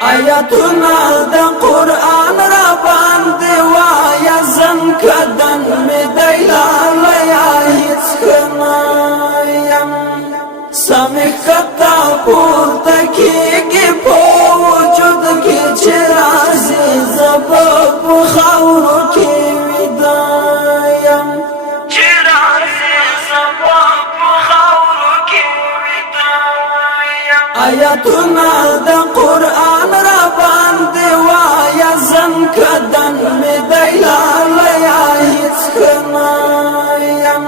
آیاتنا دا قرآن را باندې وایا زم کدن می دیلال یا هیڅ کنایم سمی خطا پورته کېږي په وجود کې چې رازي زبا په خاورو کې ویدایم چې رازي زبا په خاورو کې ویدایم آیاتنا دا قرآن را باندې وایا زم کدن می دیلال یا هیڅ کنایم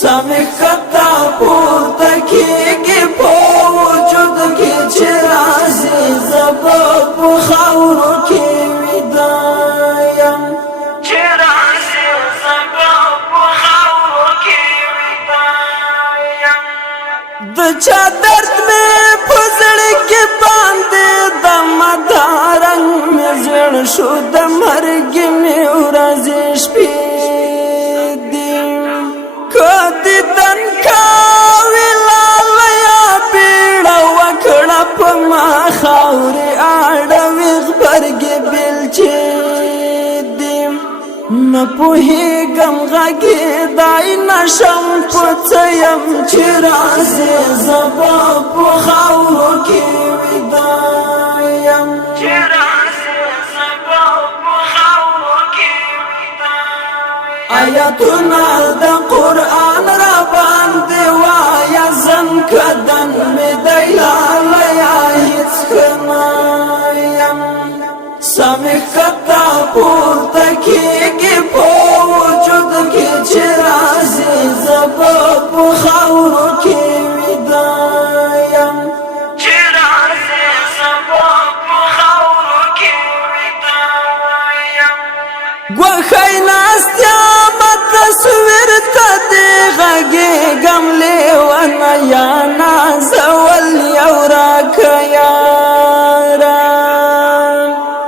سمی خطا پورته کېږي په وجود کې چې رازي زبا په خاورو کې ویدایم چې رازي زبا په خاورو کې ویدایم د چا درد مې په زړه کې باندې د مدارنګ مې زړ شو د مرګ مې ورځې شپې کدیدن کاوی لالیا پیڑا وکڑا پا ما خاوری آڑوی غبرگی بیلچی دیم نپوہی گم غگی دائی نشم پچیم چی رازی زبا پا خاورو کی ویدایم چی رازی زبا پا خاورو کی ویدایم آیاتنا دا قرآن را باندې وایا زم کدن می دیلال یا هیڅ کنایم سمی خطا پورته کېږي په وجود کې چې رازي زبا په خاورو کې ویدایم چې رازي زبا په خاورو کې ویدایم ګوښی ناستیا تصویر تا دی غگی گم لیوانا یا نازول یورا کیارا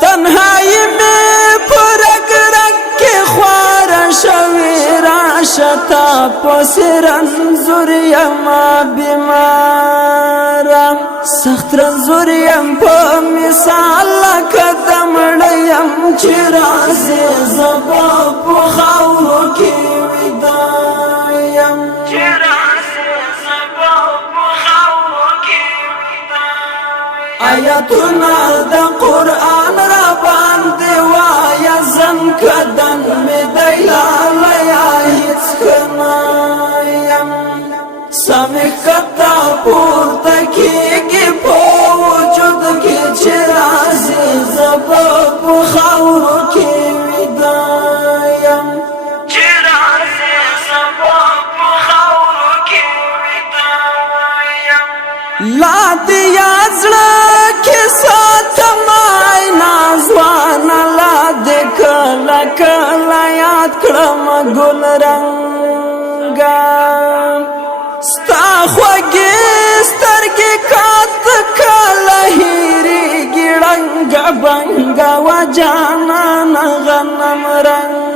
تنهایی میں پرگ رگ کی خوارا شوی راشتا پوسی رنزوریم بیمارا سخت رنزوریم پا مثال لکدم لیم چی رازی زبا پو خاورو کی ویدایم چی رازی زبا پو خاورو کی ویدایم آیاتنا دا قرآن را باندې وایا زم کدن می دیلال یا هیڅ کنایم سمی خطا پورته کېږي په وجود کې چې رازي زبا په خاورو کې ویدایم چې رازي زبا په خاورو کې ویدایم لا دې یاد زړه کې ساتم نازوانه لا دې کله کله یاد کړم ګل رنګا ستا خوږې سترګې کات کله هېرېږي ړنګه بنګه و جانانه غنم رنګ